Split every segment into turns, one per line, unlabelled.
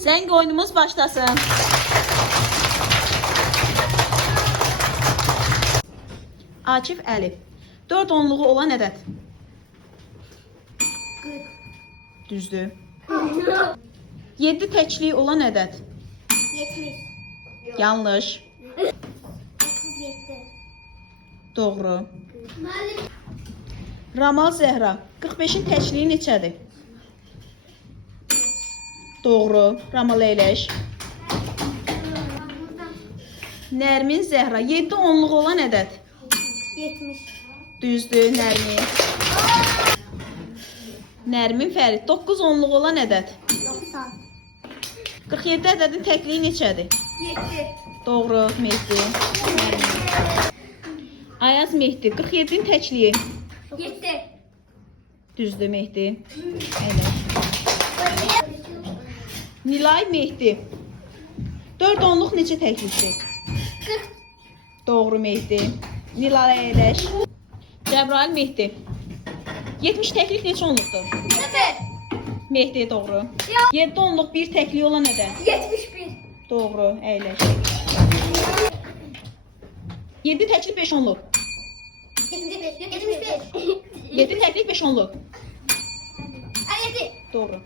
Zəng oyunumuz başlasın. Akif Əlif. 4 onluğu olan ədəd. Düzdür. 7 təkliyi olan ədəd. 70. Yanlış. 37. Doğru. Ramal Zəhra. 45-in təkliyi neçədir? Doğru. Ramal əyləş. Nərmin Zəhra. 7 onluğu olan ədəd. 70. Düzdür, Nərmin. Nərmin Fərid. 9 onluğu olan ədəd. 90. 47 ədədin təkliyi neçədir? 7. Doğru, Mehdi. Ayaz Mehdi. 47-in təkliyi. 7. Düzdür, Mehdi. Əyləş. Nilay Mehdi. 4 onluq neçə təklikdir? 40. Doğru Mehdi. Nilay əyləş. Cəbrail Mehdi. 70 təklik neçə onluqdur? 0. Mehdi doğru. Ya. 7 onluq bir təkliyi olan ədəd. 71. Doğru, əyləş. 7 təklik 5 onluq. 75. 75. 7 təklik 5 onluq. 7. Doğru.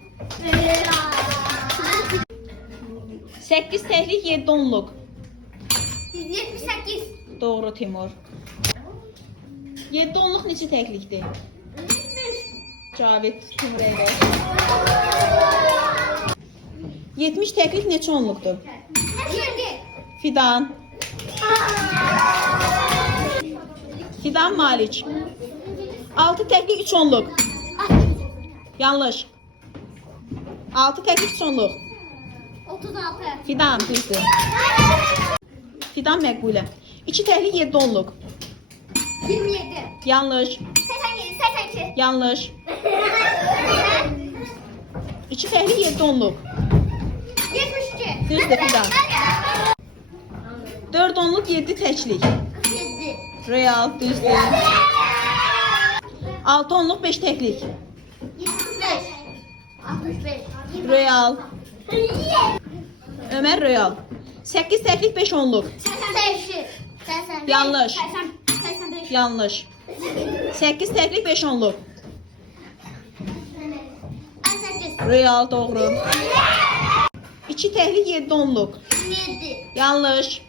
8 təklik 7 onluq. 78. Doğru Timur. 7 onluq neçə təklikdir? 70. Cavid Timur əyləş. 70 təklik neçə onluqdur? 7. Fidan. Fidan Malik. 6 təklik 3 onluq. Yanlış. 6 təklik 3 onluq. 36. Fidan düzdür. Fidan Məqbulə. 2 təklik 7 onluq. 27. Yanlış. 87. 82. Yanlış. 2 təklik 7 onluq. 72. Düzdür Fidan. 4 onluq 7 təklik. 47. Real düzdür. 6 onluq 5 təklik. 75. 65. Real. Ömer Royal. 8 təklik 5 onluq. 85. 85. Yanlış. 85. Yanlış. 8 təklik 5 onluq. 18. Real doğru. 2 təklik 7 onluq. 27. Yanlış.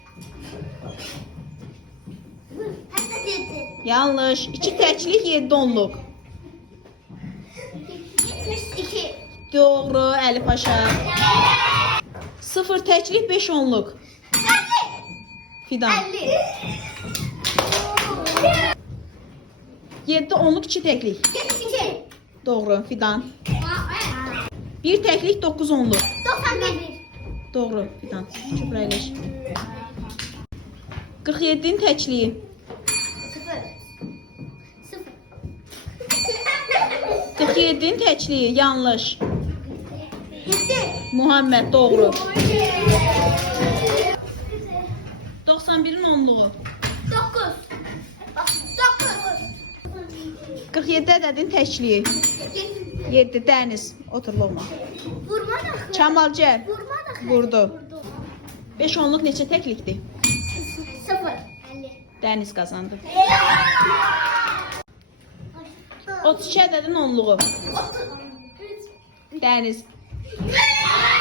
87. Yanlış. 2 təklik 7 onluq. 72. Doğru Əli Paşa. 0 təklik 5 onluq. 50. Fidan. 50. 7 onluq 2 təklik. 72. Doğru Fidan. 1 təklik 9 onluq. 91. Doğru Fidan. Kübrəyləş. 47-in təkliyi. 0. 0. 47-in təkliyi yanlış. 7. Muhammed doğru. 91-in onluğu. 9. 9. 47 ədədin təkliyi. 7 dəniz. Otur Loğma. Vurma da. Kamal Cəb. Vurma da. Vurdu. 5 onluq neçə təklikdir? 0. 50. Dəniz qazandı. 32 ədədin onluğu. 30. Dəniz. Yeah!